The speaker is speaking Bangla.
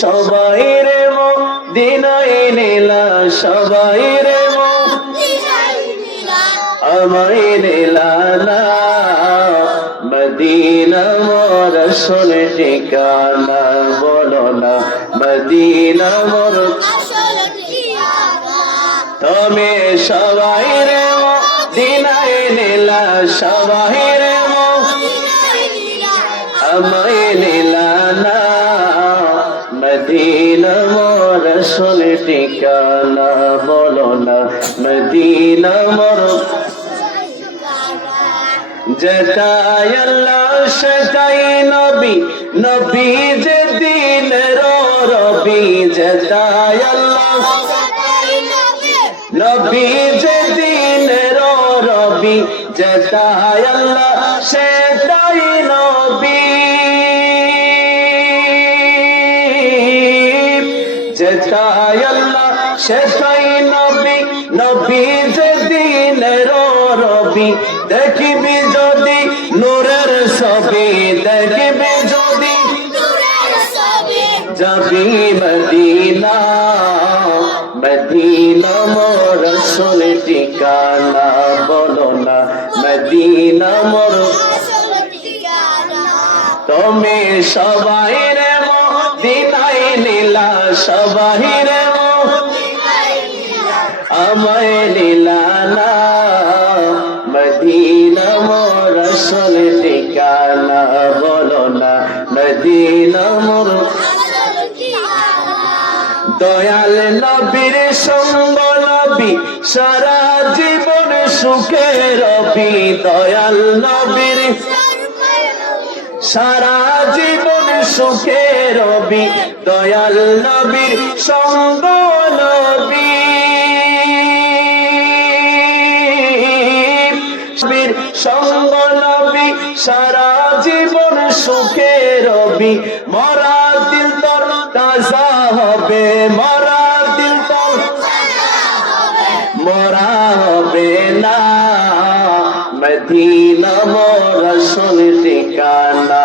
সবাই রে মদিনায় নিলা সবাই রে আমায় নিলা না মদিনা মোর আসল ঠিকানা বলো না মদিনা মোর তুমি সবাই রে মদিনায় নিলা সবাই রে আমায় নিলা না মদিনা মোর আসল ঠিকানা বলো না মদিনা মোর যেটাই আল্লাহ সেটাই নবী নবী যে দিনের রবি যেটাই আল্লাহ নবী যে দিনের রবি যেটাই আল্লাহ সেটাই নবী যেটাই আল্লাহ সেটাই নবী নবী যে দিনের রবি দেখিবি যদি নূরের ছবি দেখিবি যদি যাবি মদিনা মদিনা মোর আসল ঠিকানা বলো না মদিনা মোর তুমি সবাই রে মদিনায় নিলা সবাই রে আমায় নিলা না মদিনা মোর আসল ঠিকানা বলো না মদিনা মোর দয়াল নবীর সঙ্গ নবী সারা জীবন সুখে রবি দয়াল নবীর সারা জীবন সুখে রবি দয়াল নবীর সঙ্গ নবী সঙ্গ নবী সারা জীবন সুখে রবি মরা দিল তোর তাজা হবে মরা দিল তোর মরা হবে না মদিনা মোর আসল ঠিকানা